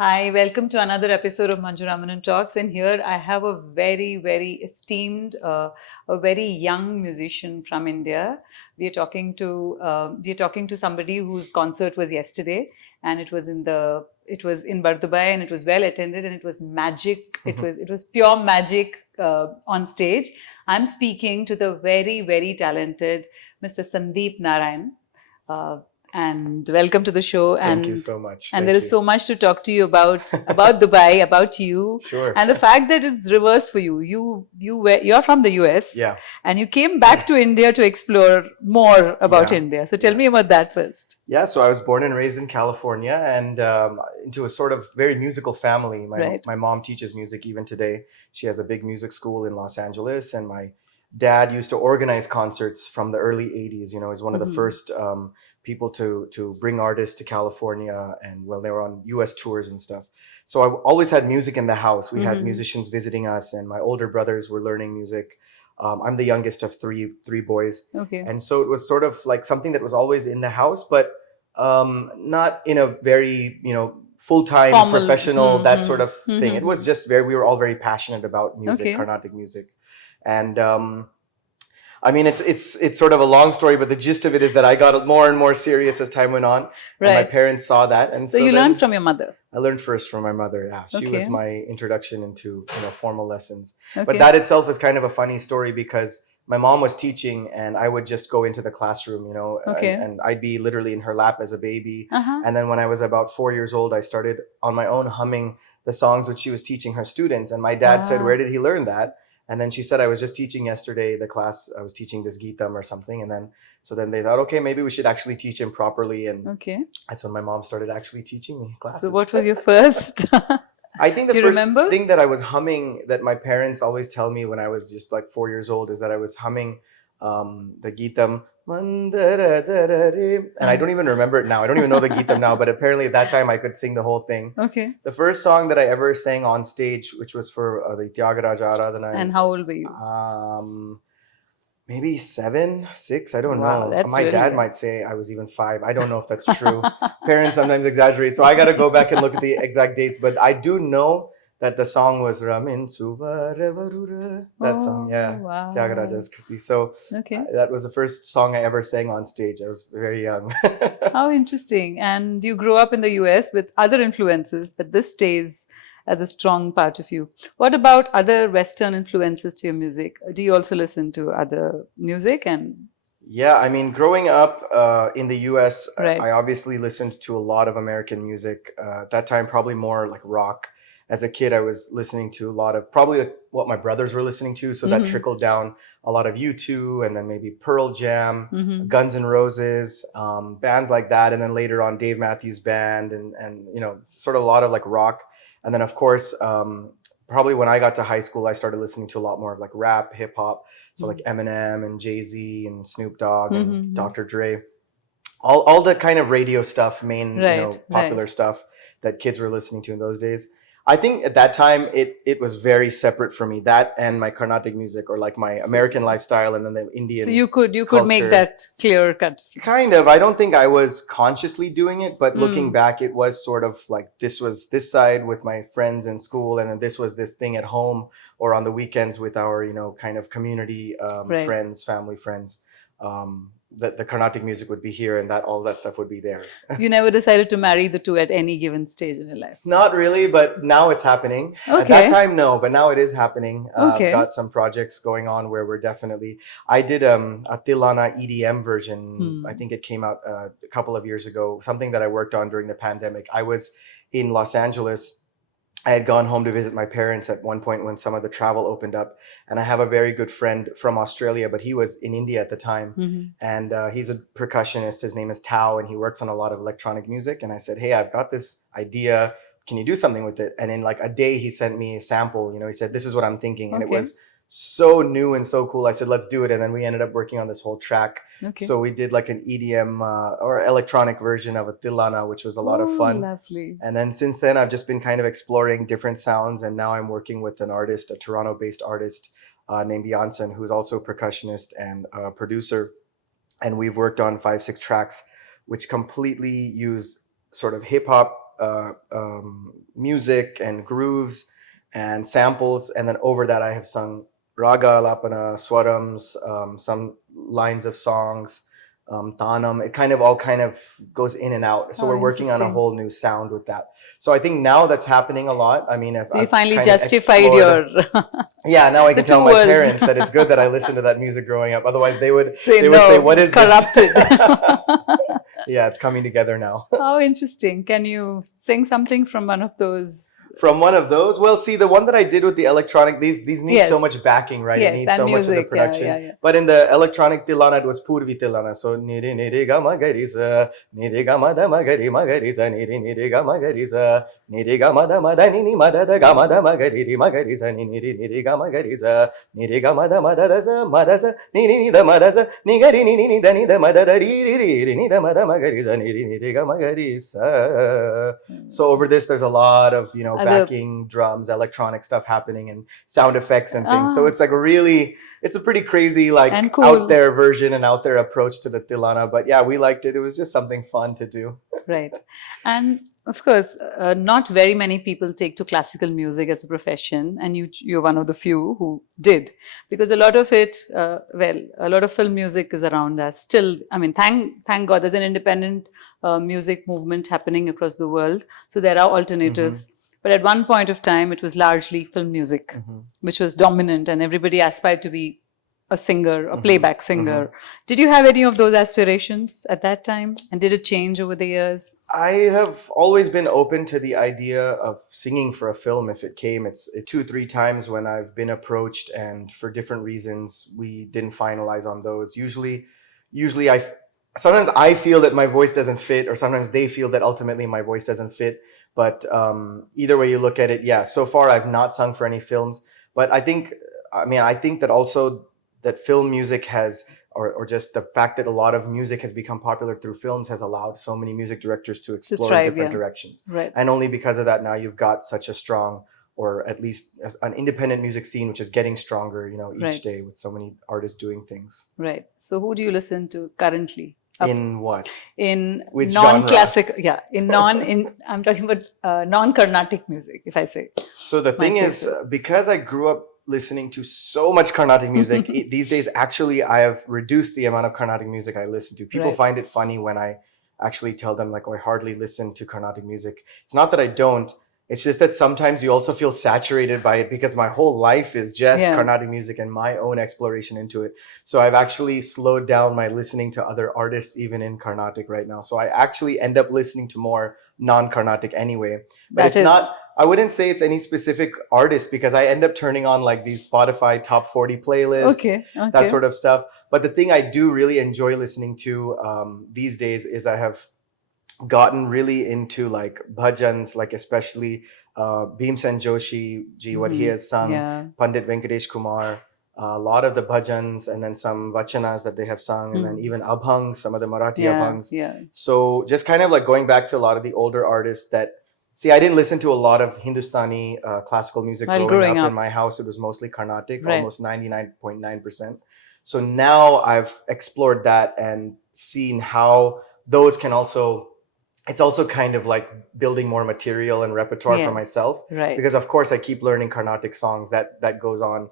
Hi, welcome to another episode of Manju Ramanan Talks. And here I have a very esteemed, a very young musician from India. We are talking to somebody whose concert was yesterday, and it was in Bardubai, and it was well attended, and it was magic. It was pure magic on stage. I'm speaking to the very talented Mr. Sandeep Narayan. Uh, and welcome to the show. Thank you And so much. and there Thank is you. so much to talk to you about Dubai, about you, Sure. and the fact that it's reversed for you. You're from the US, Yeah. and you came back to India to explore more about Yeah. India. So tell Yeah. me about that first. Yeah. So I was born and raised in California and into a sort of very musical family. My Right. my mom teaches music even today. She has a big music school in Los Angeles, and my dad used to organize concerts from the early '80s. You know, he's one of the first people to bring artists to California, and when they were on U.S. tours and stuff. So I always had music in the house. We had musicians visiting us, and my older brothers were learning music. I'm the youngest of three boys. Okay. And so it was sort of like something that was always in the house, but not in a very, full-time Formal. professional, that sort of Mhm. thing. It was just we were all very passionate about music, Okay. Carnatic music. And I mean, it's sort of a long story, but the gist of it is that I got more and more serious as time went on, and my Right. parents saw that, and So you then learned from your mother. I learned first from my mother. Yeah, she was Okay. my introduction into formal lessons. Okay. But that itself is kind of a funny story because my mom was teaching, and I would just go into the classroom, Okay. and I'd be literally in her lap as a baby. Uh-huh. And then when I was about 4 years old, I started on my own humming the songs which she was teaching her students. And my dad said, Wow. "Where did he learn that?" And then she said, "I was just teaching yesterday the class. I was teaching this Geetam or something." And then they thought, okay, maybe we should actually teach him properly. And Okay. that's when my mom started actually teaching me classes. So what was your first? I think the Do you first remember? thing that I was humming that my parents always tell me when I was just like 4 years old is that I was humming the Geetam. And I don't even remember it now. I don't even know the Geetam now, but apparently at that time I could sing the whole thing. Okay. The first song that I ever sang on stage, which was for the Tyagaraja Aradhana. And how old were you? Maybe 7, 6, I don't Wow, know. that's My really dad young. might say I was even 5. I don't know if that's true. Parents sometimes exaggerate, so I got to go back and look at the exact dates. But I do know that the song was Ramin Suvarevarura. That song, yeah. Wow. Tyagaraja's Kriti. So Okay. that was the first song I ever sang on stage. I was very young. How interesting. And you grew up in the US with other influences, but this stays as a strong part of you. What about other Western influences to your music? Do you also listen to other music? And Yeah, I mean, growing up in the US, right. I obviously listened to a lot of American music. At that time, probably more like rock. As a kid, I was listening to a lot of probably like what my brothers were listening to. So that trickled down a lot of U2 and then maybe Pearl Jam, Guns N' Roses, bands like that. And then later on, Dave Matthews Band and sort of a lot of like rock. And then, of course, probably when I got to high school, I started listening to a lot more of like rap, hip hop. So like Eminem and Jay-Z and Snoop Dogg and Dr. Dre, all the kind of radio stuff, main Right, popular right. stuff that kids were listening to in those days. I think at that time it was very separate for me. That and my Carnatic music, or like my American lifestyle, and then the Indian. So you could make culture. that clear cut. Kind of. I don't think I was consciously doing it, but looking back, it was sort of like this was this side with my friends in school, and then this was this thing at home or on the weekends with our, kind of community Right. friends, family friends. The Carnatic music would be here, and that all that stuff would be there. You never decided to marry the two at any given stage in your life. Not really, but now it's happening. At that Okay. time, no, but now it is happening. Okay. I've got some projects going on where we're definitely. I did a Tilana EDM version. I think it came out a couple of years ago. Something that I worked on during the pandemic. I was in Los Angeles. I had gone home to visit my parents at one point when some of the travel opened up, and I have a very good friend from Australia, but he was in India at the time, and he's a percussionist. His name is Tao, and he works on a lot of electronic music. And I said, "Hey, I've got this idea. Can you do something with it?" And in like a day, he sent me a sample. He said, "This is what I'm thinking," and it Okay. was so new and so cool. I said, "Let's do it," and then we ended up working on this whole track. Okay. So we did like an EDM or electronic version of a Tilana, which was a lot of fun. Lovely. And then since then, I've just been kind of exploring different sounds. And now I'm working with an artist, a Toronto-based artist named Janssen, who's also a percussionist and a producer. And we've worked on 5, 6 tracks, which completely use sort of hip hop music and grooves and samples, and then over that I have sung raga, alapana, swarams, some lines of songs, tanam. It kind of all kind of goes in and out. So Oh, we're working on a interesting. whole new sound with that. So I think now that's happening a lot. I mean, So you I've finally kind of justified explored. your Yeah, now I the can tell two my worlds. parents that it's good that I listened to that music growing up. Otherwise, they would Say say, no, "What is corrupted. this?" Yeah, it's coming together now. How interesting. Can you sing something from one of those? From one of those, well, see, the one that I did with the electronic, these need so Yes. much backing, right? It Yes, needs and so much of the music. Yeah, production. yeah, yeah. But in the electronic tilana, it was purvi tilana. So niri niri ga ma ga ri sa, niri ga ma da ma ga ri sa, niri niri ga ma ga ri sa, niri ga ma da ni ma da ga ma ga ri sa, ni niri niri ga ma ga ri sa, niri ga ma da sa, ni ni da ma da sa, ni ga ri ni da ni da ma da ri ni da ma ga ri sa, niri niri ga ma ga ri sa. So over this, there's a lot of backing drums, electronic stuff happening, and sound effects and things. So it's like it's a pretty crazy, like And cool. out there version and out there approach to the tilana. But yeah, we liked it. It was just something fun to do. Right. And of course, not very many people take to classical music as a profession, and you're one of the few who did, because a lot of it, a lot of film music is around us still. I mean, thank God, there's an independent music movement happening across the world, so there are alternatives. But at one point of time, it was largely film music, which was dominant, and everybody aspired to be a singer, a playback singer. Did you have any of those aspirations at that time? And did it change over the years? I have always been open to the idea of singing for a film if it came. It's 2-3 times when I've been approached, and for different reasons, we didn't finalize on those. Usually sometimes I feel that my voice doesn't fit, or sometimes they feel that ultimately my voice doesn't fit. But either way you look at it, yeah, so far I've not sung for any films. But I think that also that film music has, or just the fact that a lot of music has become popular through films, has allowed so many music directors to explore different directions. Right. And only because of that, now you've got such a strong, or at least an independent music scene, which is getting stronger, each day, with so many artists doing things. Right. So who do you listen to currently? In what? In which non-classic, yeah. I'm talking about non-Carnatic music, if I say. So the thing is, because I grew up listening to so much Carnatic music, these days, actually, I have reduced the amount of Carnatic music I listen to. People find it funny when I actually tell them, like, oh, I hardly listen to Carnatic music. It's not that I don't. It's just that sometimes you also feel saturated by it, because my whole life is just Carnatic music and my own exploration into it. So I've actually slowed down my listening to other artists, even in Carnatic right now. So I actually end up listening to more non-Carnatic anyway. But I wouldn't say it's any specific artist, because I end up turning on like these Spotify top 40 playlists, that sort of stuff. But the thing I do really enjoy listening to these days is I have gotten really into like bhajans, like especially Bhimsen Joshi ji, what he has sung, Pandit Venkatesh Kumar, a lot of the bhajans, and then some vachanas that they have sung, and then even abhangs, some of the Marathi abhangs. So just kind of like going back to a lot of the older artists that, see, I didn't listen to a lot of Hindustani classical music growing up. In my house, it was mostly Carnatic, almost 99.9%. So now I've explored that and seen how those can also, it's also kind of like building more material and repertoire for myself. Because of course I keep learning Carnatic songs, that goes on,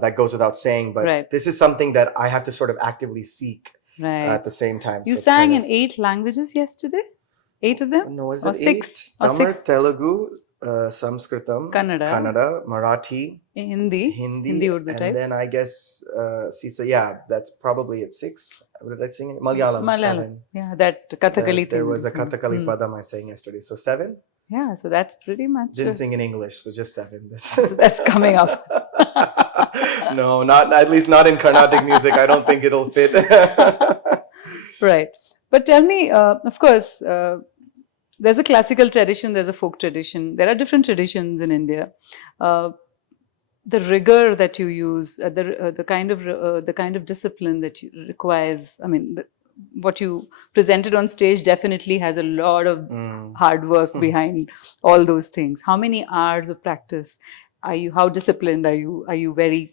that goes without saying. But this is something that I have to sort of actively seek at the same time. You sang in 8 languages yesterday? 8 of them? No, was or it 6? Tamil, 6? Telugu, Sanskritam, Kannada, Marathi, Hindi, Urdu types. And then I guess, so yeah, that's probably at 6. What did I sing? Malayalam. 7. Yeah, that Kathakali thing. There was a Kathakali padam I sang yesterday. So 7? Yeah, so that's pretty much. Didn't sing in English, so just 7. So that's coming up. No, at least not in Carnatic music. I don't think it'll fit. Right. But tell me, of course, there's a classical tradition, there's a folk tradition. There are different traditions in India. The rigor that you use, the kind of discipline that requires. I mean, what you presented on stage definitely has a lot of hard work behind all those things. How many hours of practice are you? How disciplined are you? Are you very,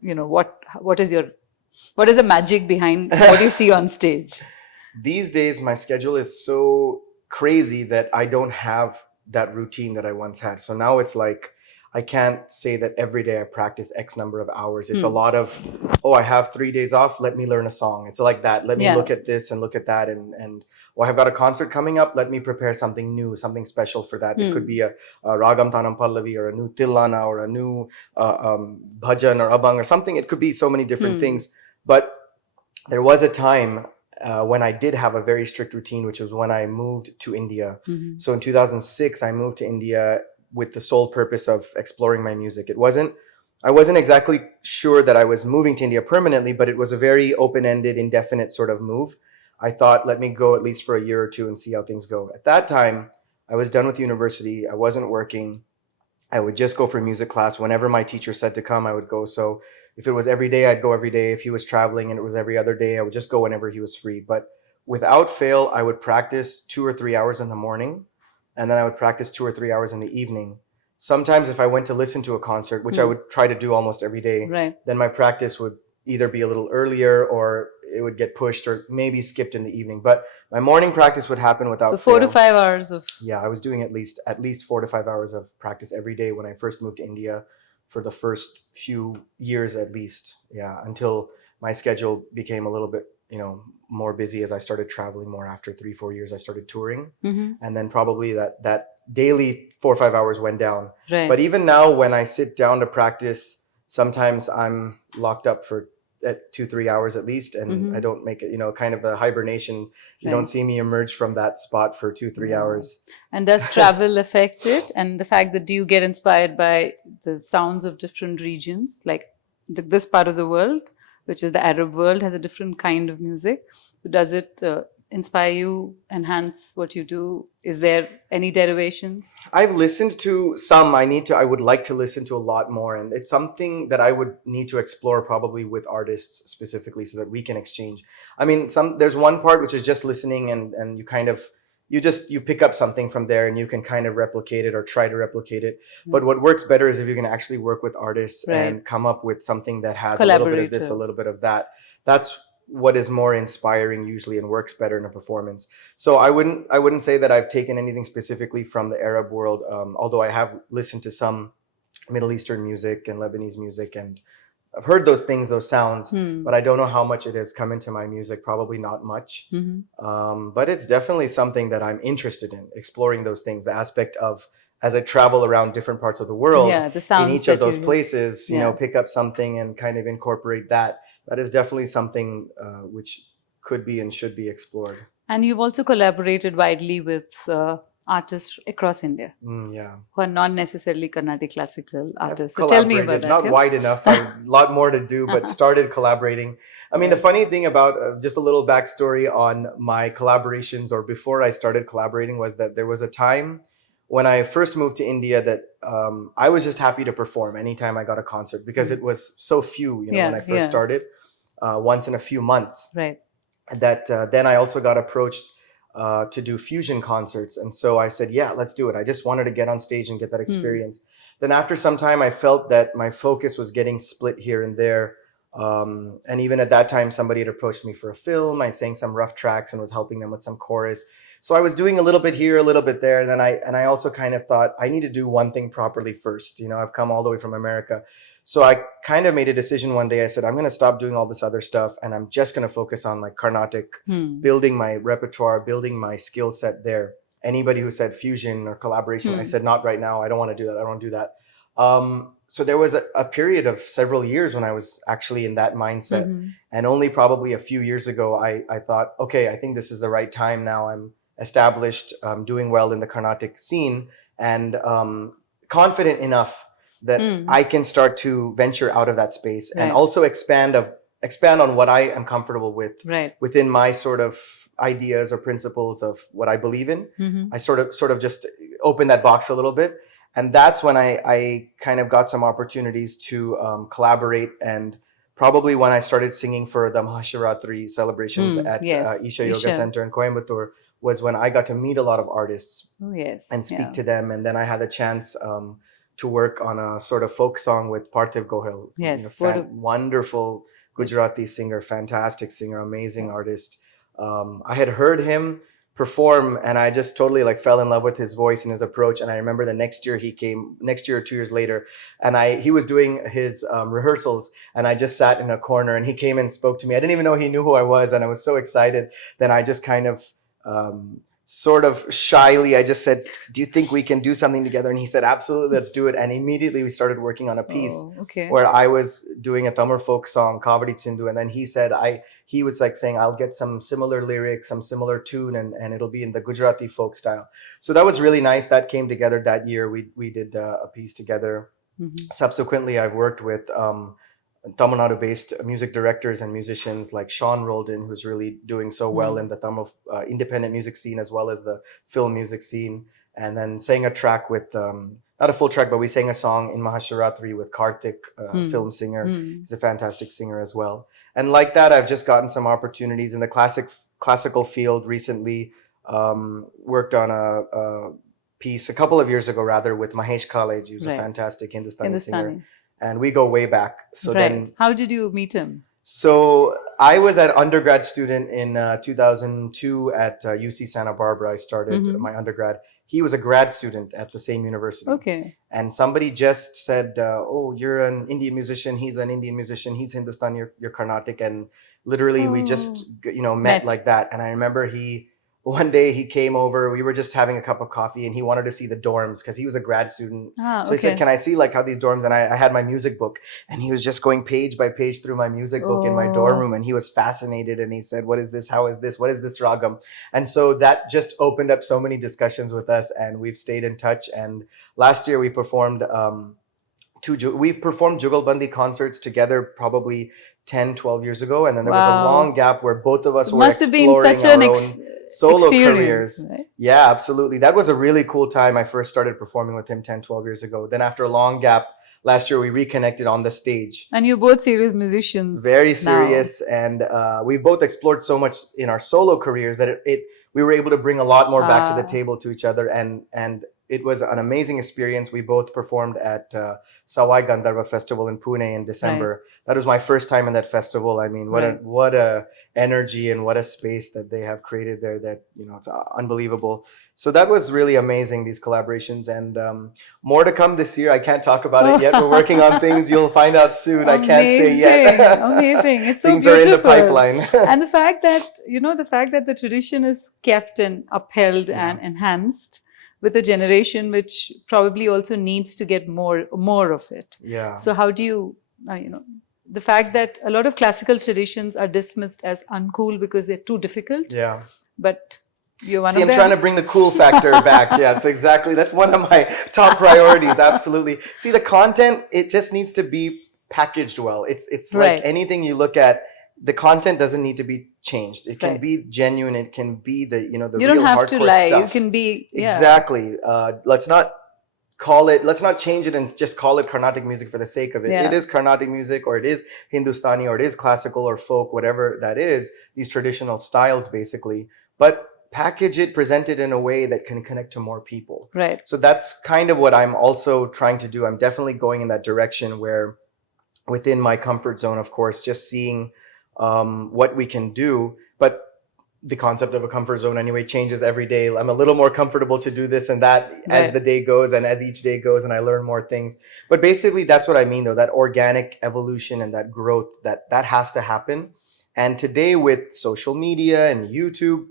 what is the magic behind what you see on stage? These days, my schedule is so crazy that I don't have that routine that I once had. So now it's like I can't say that every day I practice X number of hours. It's a lot of, oh, I have 3 days off. Let me learn a song. It's like that. Let me Yeah. look at this and look at that. And oh, I've got a concert coming up. Let me prepare something new, something special for that. It could be a Ragam Tanam Pallavi or a new Tillana or a new bhajan or abang or something. It could be so many different things. But there was a time when I did have a very strict routine, which was when I moved to India. So in 2006, I moved to India with the sole purpose of exploring my music. I wasn't exactly sure that I was moving to India permanently, but it was a very open-ended, indefinite sort of move. I thought, let me go at least for a year or two and see how things go. At that time, I was done with university. I wasn't working. I would just go for music class. Whenever my teacher said to come, I would go. So if it was every day, I'd go every day. If he was traveling and it was every other day, I would just go whenever he was free. But without fail, I would practice 2 or 3 hours in the morning, and then I would practice 2 or 3 hours in the evening. Sometimes if I went to listen to a concert, which I would try to do almost every day, Right. then my practice would either be a little earlier or it would get pushed or maybe skipped in the evening. But my morning practice would happen without So 4 to fail. 5 hours of. Yeah, I was doing at least 4 to 5 hours of practice every day when I first moved to India for the first few years at least. Yeah, until my schedule became a little bit, more busy as I started traveling more. After 3-4 years, I started touring, and then probably that daily 4 or 5 hours went down. Right. But even now, when I sit down to practice, sometimes I'm locked up for 2-3 hours at least, and I don't make it, kind of a hibernation. You don't see me emerge from that spot for 2-3 hours. And does travel affect it? And the fact that do you get inspired by the sounds of different regions, like this part of the world, which is the Arab world, has a different kind of music? Does it inspire you, enhance what you do? Is there any derivations? I've listened to some. I would like to listen to a lot more. And it's something that I would need to explore probably with artists specifically so that we can exchange. I mean, there's one part which is just listening and you kind of, you pick up something from there and you can kind of replicate it or try to replicate it. But what works better is if you can actually work with artists and come up with something that has a little bit of this, a little bit of that. That's what is more inspiring usually and works better in a performance. So I wouldn't say that I've taken anything specifically from the Arab world, although I have listened to some Middle Eastern music and Lebanese music, and I've heard those things, those sounds, but I don't know how much it has come into my music. Probably not much. But it's definitely something that I'm interested in, exploring those things, the aspect of, as I travel around different parts of the world, the sounds in each of those places, pick up something and kind of incorporate that. That is definitely something which could be and should be explored. And you've also collaborated widely with artists across India who are not necessarily Carnatic classical artists. So tell me about that. Not wide enough. I have a lot more to do, but started collaborating. I mean, the funny thing about just a little backstory on my collaborations, or before I started collaborating, was that there was a time when I first moved to India that I was just happy to perform anytime I got a concert, because it was so few, when I first started, once in a few months. Right. That then I also got approached to do fusion concerts. And so I said, yeah, let's do it. I just wanted to get on stage and get that experience. Then after some time, I felt that my focus was getting split here and there. And even at that time, somebody had approached me for a film. I sang some rough tracks and was helping them with some chorus. So I was doing a little bit here, a little bit there. And then I also kind of thought, I need to do one thing properly first. I've come all the way from America. So I kind of made a decision one day. I said, I'm going to stop doing all this other stuff, and I'm just going to focus on like Carnatic, building my repertoire, building my skill set there. Anybody who said fusion or collaboration, I said, not right now. I don't want to do that. I don't want to do that. So there was a period of several years when I was actually in that mindset. And only probably a few years ago, I thought, okay, I think this is the right time now. I'm established, doing well in the Carnatic scene, and confident enough that I can start to venture out of that space and also expand on what I am comfortable with within my sort of ideas or principles of what I believe in. I sort of just open that box a little bit. And that's when I kind of got some opportunities to collaborate. And probably when I started singing for the Mahashivaratri celebrations at Isha Yoga Center in Coimbatore was when I got to meet a lot of artists and speak to them. And then I had the chance to work on a sort of folk song with Parthiv Gohil. Wonderful Gujarati singer, fantastic singer, amazing artist. I had heard him perform, and I just totally like fell in love with his voice and his approach. And I remember the next year he came, next year or 2 years later, and he was doing his rehearsals, and I just sat in a corner, and he came and spoke to me. I didn't even know he knew who I was, and I was so excited that I just kind of sort of shyly, I just said, "Do you think we can do something together?" And he said, "Absolutely, let's do it." And immediately we started working on a piece where I was doing a Tamil folk song, Kavadi Chindu, and then he said, he was like saying, "I'll get some similar lyrics, some similar tune, and it'll be in the Gujarati folk style." So that was really nice. That came together that year. We did a piece together. Subsequently, I've worked with Tamil Nadu-based music directors and musicians like Sean Roldan, who's really doing so well in the Tamil independent music scene as well as the film music scene. And then sang a track with, not a full track, but we sang a song in Mahashiratri with Carnatic, film singer. He's a fantastic singer as well. And like that, I've just gotten some opportunities in the classical field recently. Worked on a piece a couple of years ago, rather, with Mahesh Kaleji, who's a fantastic Hindustani singer. And we go way back. So then, how did you meet him? So I was an undergrad student in 2002 at UC Santa Barbara. I started my undergrad. He was a grad student at the same university. Okay. And somebody just said, "Oh, you're an Indian musician. He's an Indian musician. He's Hindustani. You're Carnatic." And literally, we just met like that. And I remember one day he came over, we were just having a cup of coffee, and he wanted to see the dorms because he was a grad student. So he said, "Can I see like how these dorms?" And I had my music book, and he was just going page by page through my music book in my dorm room, and he was fascinated, and he said, "What is this? How is this? What is this ragam?" And so that just opened up so many discussions with us, and we've stayed in touch. And last year we performed we've performed Jugalbandi concerts together probably 10, 12 years ago, and then there was a long gap where both of us were must have been exploring such an our own solo careers. Right? Yeah, absolutely. That was a really cool time. I first started performing with him 10, 12 years ago. Then after a long gap, last year we reconnected on the stage. And you're both serious musicians. Very serious. Now. And we've both explored so much in our solo careers that we were able to bring a lot more back to the table to each other. And it was an amazing experience. We both performed at Sawai Gandharva Festival in Pune in December. Right. That was my first time in that festival. I mean, what a energy and what a space that they have created there, that, it's unbelievable. So that was really amazing, these collaborations, and more to come this year. I can't talk about it yet. We're working on things. You'll find out soon. I can't say yet. Amazing. It's so things beautiful. Things are in the pipeline. And the fact that the tradition is kept and upheld and enhanced with a generation which probably also needs to get more of it. Yeah. So how do you, the fact that a lot of classical traditions are dismissed as uncool because they're too difficult. Yeah. But you're one of them. I'm trying to bring the cool factor back. Yeah, that's one of my top priorities. Absolutely. See, the content, it just needs to be packaged well. It's like anything you look at, the content doesn't need to be changed. It can be genuine. It can be the you real don't have hardcore to lie. stuff. You can be exactly. Let's not change it and just call it Carnatic music for the sake of it. It is Carnatic music, or it is Hindustani, or it is classical or folk, whatever that is, these traditional styles basically. But package it, present it in a way that can connect to more people. Right. So that's kind of what I'm also trying to do. I'm definitely going in that direction, where within my comfort zone, of course, just seeing what we can do. But the concept of a comfort zone anyway changes every day. I'm a little more comfortable to do this and that as the day goes, and as each day goes, and I learn more things. But basically that's what I mean, though, that organic evolution and that growth, that has to happen. And today with social media and YouTube,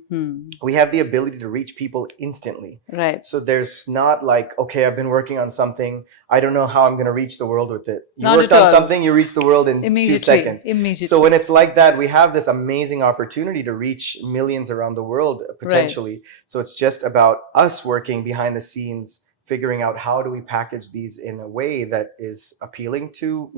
we have the ability to reach people instantly. Right. So there's not like, okay, I've been working on something, I don't know how I'm going to reach the world with it. You worked on something, you reach the world in 2 seconds. Immediately. So when it's like that, we have this amazing opportunity to reach millions around the world, potentially. Right. So it's just about us working behind the scenes, figuring out how do we package these in a way that is appealing to,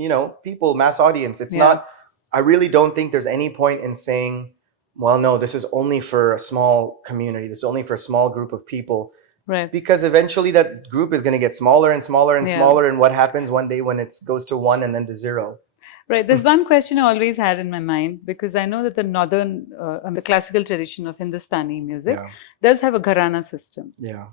people, mass audience. It's not, I really don't think there's any point in saying, well, no, this is only for a small community. This is only for a small group of people. Right. Because eventually that group is going to get smaller and smaller and smaller. And what happens one day when it goes to 1 and then to 0? Right. There's one question I always had in my mind, because I know that the northern and the classical tradition of Hindustani music does have a gharana system. Yeah.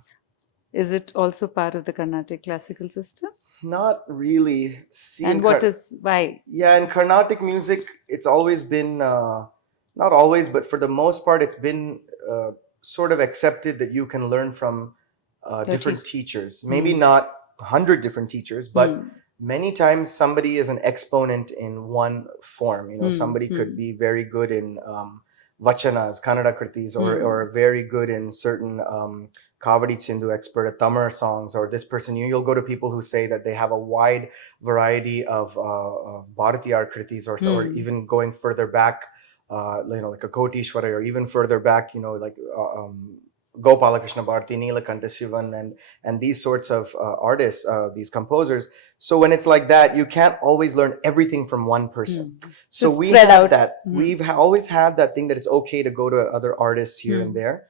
Is it also part of the Carnatic classical system? Not really. And why? Yeah, in Carnatic music, it's always been, not always, but for the most part, it's been sort of accepted that you can learn from different teachers. Maybe not 100 different teachers, but many times somebody is an exponent in one form. You know, somebody could be very good in vachanas, Kannada kritis, or very good in certain Kavadi Sindhu expert, Tamar songs, or this person. You'll go to people who say that they have a wide variety of Bharatiyar kritis, or even going further back, like a Kotishwara, or even further back, like Gopalakrishna Bharati, Neelakanta Shivan, and these sorts of artists, these composers. So when it's like that, you can't always learn everything from one person. So we have that. We've always had that thing that it's okay to go to other artists here and there.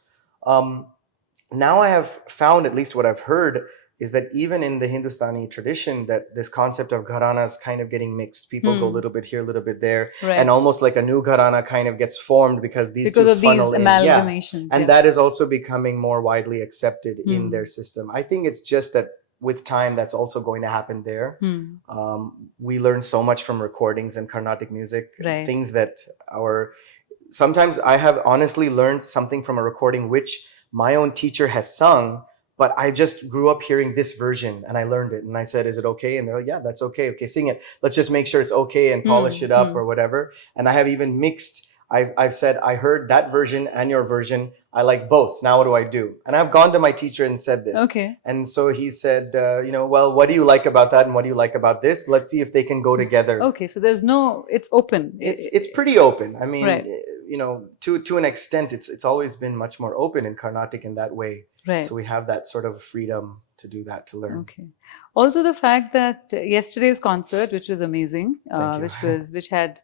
Now I have found, at least what I've heard, is that even in the Hindustani tradition, that this concept of gharana is kind of getting mixed. People go a little bit here, a little bit there, and almost like a new gharana kind of gets formed because these amalgamations. And that is also becoming more widely accepted in their system. I think it's just that with time, that's also going to happen there. We learn so much from recordings and Carnatic music, things that sometimes I have honestly learned something from a recording which my own teacher has sung, but I just grew up hearing this version and I learned it. And I said, is it okay? And they're like, yeah, that's okay. Okay, sing it. Let's just make sure it's okay and polish it up or whatever. And I have even mixed. I've said, I heard that version and your version. I like both. Now what do I do? And I've gone to my teacher and said this. Okay. And so he said, well, what do you like about that? And what do you like about this? Let's see if they can go together. Okay. So it's open. It's pretty open. I mean, to an extent, it's always been much more open in Carnatic in that way. Right. So we have that sort of freedom to do that, to learn. Okay. Also, the fact that yesterday's concert, which was amazing, which had,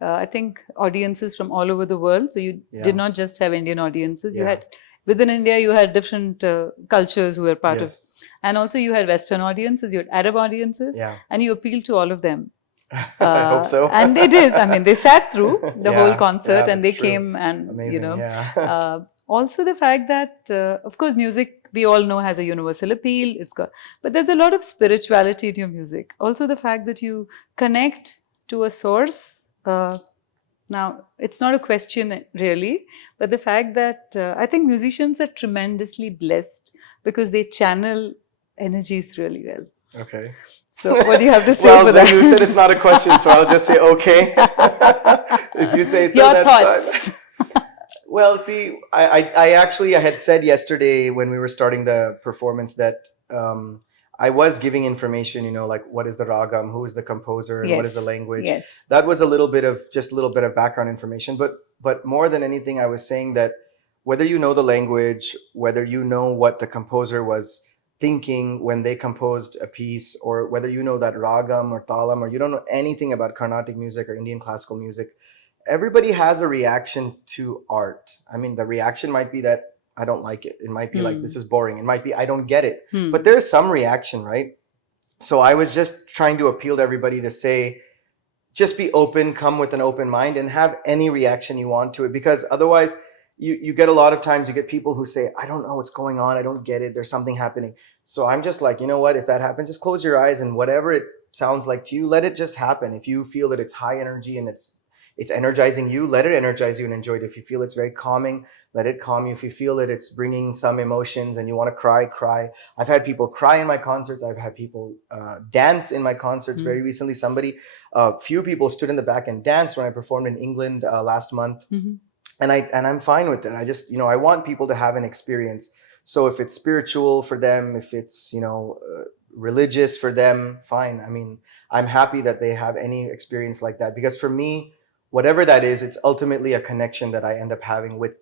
I think, audiences from all over the world. So you did not just have Indian audiences. You had, within India, you had different cultures who were part of, and also you had Western audiences, you had Arab audiences, and you appealed to all of them. I hope so. And they did. I mean, they sat through the whole concert and they came and, amazing, also the fact that, of course, music, we all know, has a universal appeal. But there's a lot of spirituality in your music. Also the fact that you connect to a source. Now, it's not a question really, but the fact that I think musicians are tremendously blessed because they channel energies really well. Okay. So what do you have to say for that? You said it's not a question, so I'll just say okay. If you say so, your thoughts. Fine. Well, see, I had said yesterday when we were starting the performance that I was giving information, like what is the ragam, who is the composer, and what is the language. Yes. That was a little bit of background information, but more than anything, I was saying that whether you know the language, whether you know what the composer was thinking when they composed a piece, or whether you know that ragam or talam, or you don't know anything about Carnatic music or Indian classical music, everybody has a reaction to art. I mean, the reaction might be that I don't like it. It might be like, this is boring. It might be, I don't get it. But there's some reaction, right? So I was just trying to appeal to everybody to say, just be open, come with an open mind and have any reaction you want to it. Because otherwise, you get a lot of times, you get people who say, I don't know what's going on. I don't get it. There's something happening. So I'm just like, you know what? If that happens, just close your eyes and whatever it sounds like to you, let it just happen. If you feel that it's high energy and it's energizing you, let it energize you and enjoy it. If you feel it's very calming, let it calm you. If you feel that it's bringing some emotions and you want to cry, cry. I've had people cry in my concerts. I've had people dance in my concerts. Very recently, few people stood in the back and danced when I performed in England last month. And I'm fine with it. I just, I want people to have an experience. So if it's spiritual for them, if it's, religious for them, fine. I mean, I'm happy that they have any experience like that, because for me, whatever that is, it's ultimately a connection that I end up having with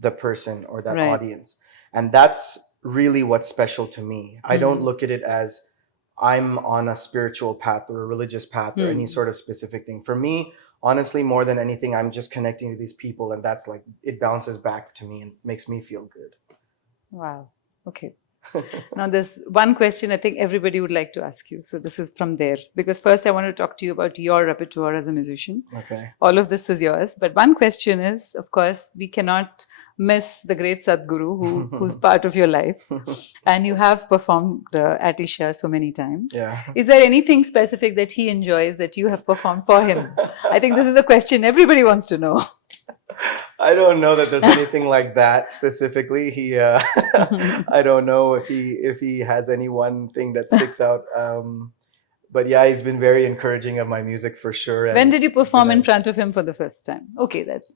the person or that audience. And that's really what's special to me. I don't look at it as I'm on a spiritual path or a religious path or any sort of specific thing. For me, honestly, more than anything, I'm just connecting to these people, and that's like, it bounces back to me and makes me feel good. Wow. Okay. Now, there's one question I think everybody would like to ask you. So this is from there, because first I want to talk to you about your repertoire as a musician. Okay. All of this is yours. But one question is, of course, we cannot miss the great Sadhguru who's part of your life. And you have performed at Isha so many times. Yeah. Is there anything specific that he enjoys that you have performed for him? I think this is a question everybody wants to know. I don't know that there's anything like that specifically. I don't know if he has any one thing that sticks out. But yeah, he's been very encouraging of my music for sure. When And did you perform in front of him for the first time? Okay, that's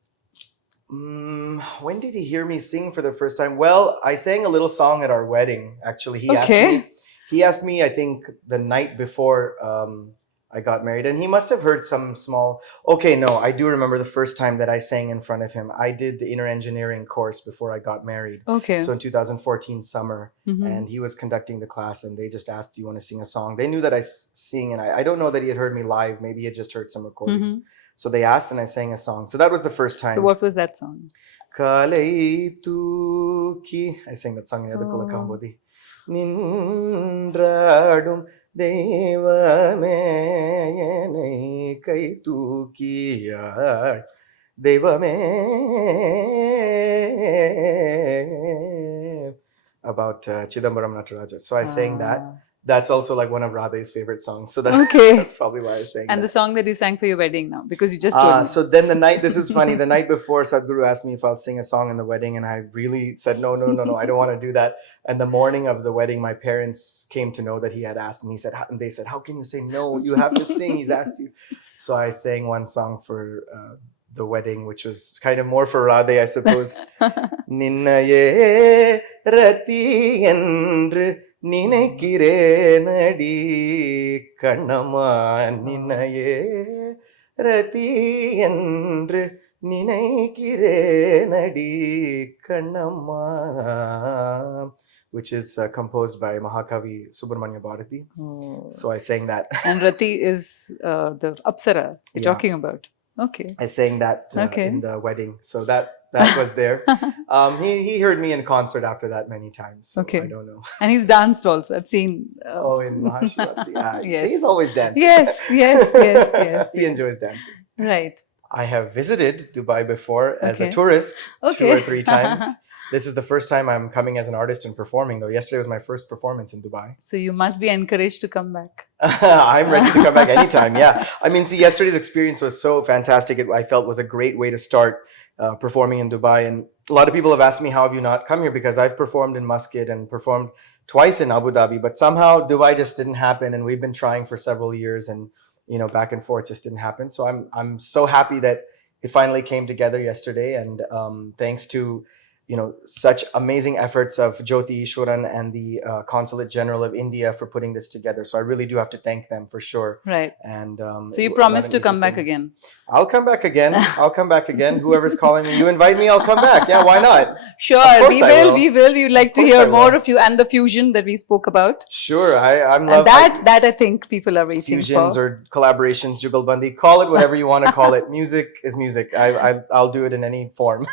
when did he hear me sing for the first time? Well, I sang a little song at our wedding. Actually, okay. He asked me. I think the night before I got married, and he must have heard some small. Okay, no, I do remember the first time that I sang in front of him. I did the inner engineering course before I got married. Okay. So in 2014 summer, and he was conducting the class, and they just asked, "Do you want to sing a song?" They knew that I sing, and I don't know that he had heard me live. Maybe he had just heard some recordings. So they asked, and I sang a song. So that was the first time. So what was that song? Kalai tuki. I sang that song in the Kula Kambodi. Nindraadum Devame kai tukiya Devame. About Chidambaram Nataraja. So I sang that. That's also like one of Radhe's favorite songs. So that's probably why I sang And that. the song that you sang for your wedding now, because you just told me. So then this is funny, the night before Sadhguru asked me if I'll sing a song in the wedding, and I really said, no, I don't want to do that. And the morning of the wedding, my parents came to know that he had asked, and they said, how can you say no? You have to sing, he's asked you. So I sang one song for the wedding, which was kind of more for Radhe, I suppose. Ninnaye rati endru Ninaikirenadi Kannamma Ninnaye Rati Endru Ninaikirenadi Kannamma, which is composed by Mahakavi Subramanya Bharati. So I sang that. And Rati is the Apsara you're talking about. Okay. I sang that in the wedding. So that was there. He heard me in concert after that many times. So I don't know. And he's danced also. I've seen. In Mahashivratri. Yes. He's always dancing. Yes. He enjoys dancing. Right. I have visited Dubai before as a tourist 2 or 3 times. This is the first time I'm coming as an artist and performing, though. Yesterday was my first performance in Dubai. So you must be encouraged to come back. I'm ready to come back anytime, yeah. I mean, see, yesterday's experience was so fantastic. I felt was a great way to start performing in Dubai. And a lot of people have asked me, how have you not come here? Because I've performed in Muscat and performed twice in Abu Dhabi. But somehow Dubai just didn't happen. And we've been trying for several years. And, back and forth just didn't happen. So I'm so happy that it finally came together yesterday. And thanks to such amazing efforts of Jyoti Ishwaran and the Consulate General of India for putting this together. So I really do have to thank them for sure. Right. And so you promised to come back again. I'll come back again. Whoever's calling me, you invite me, I'll come back. Yeah, why not? Sure, we will. We would like to hear more of you and the fusion that we spoke about. Sure, I'm loving that. I think people are waiting fusions for. Or collaborations, Jugalbandi, call it whatever you want to call it. Music is music. I'll do it in any form.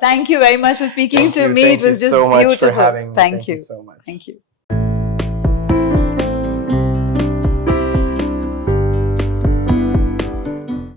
Thank you very much for speaking to me. It was just so beautiful. Much for having me. Thank you so much. Thank you.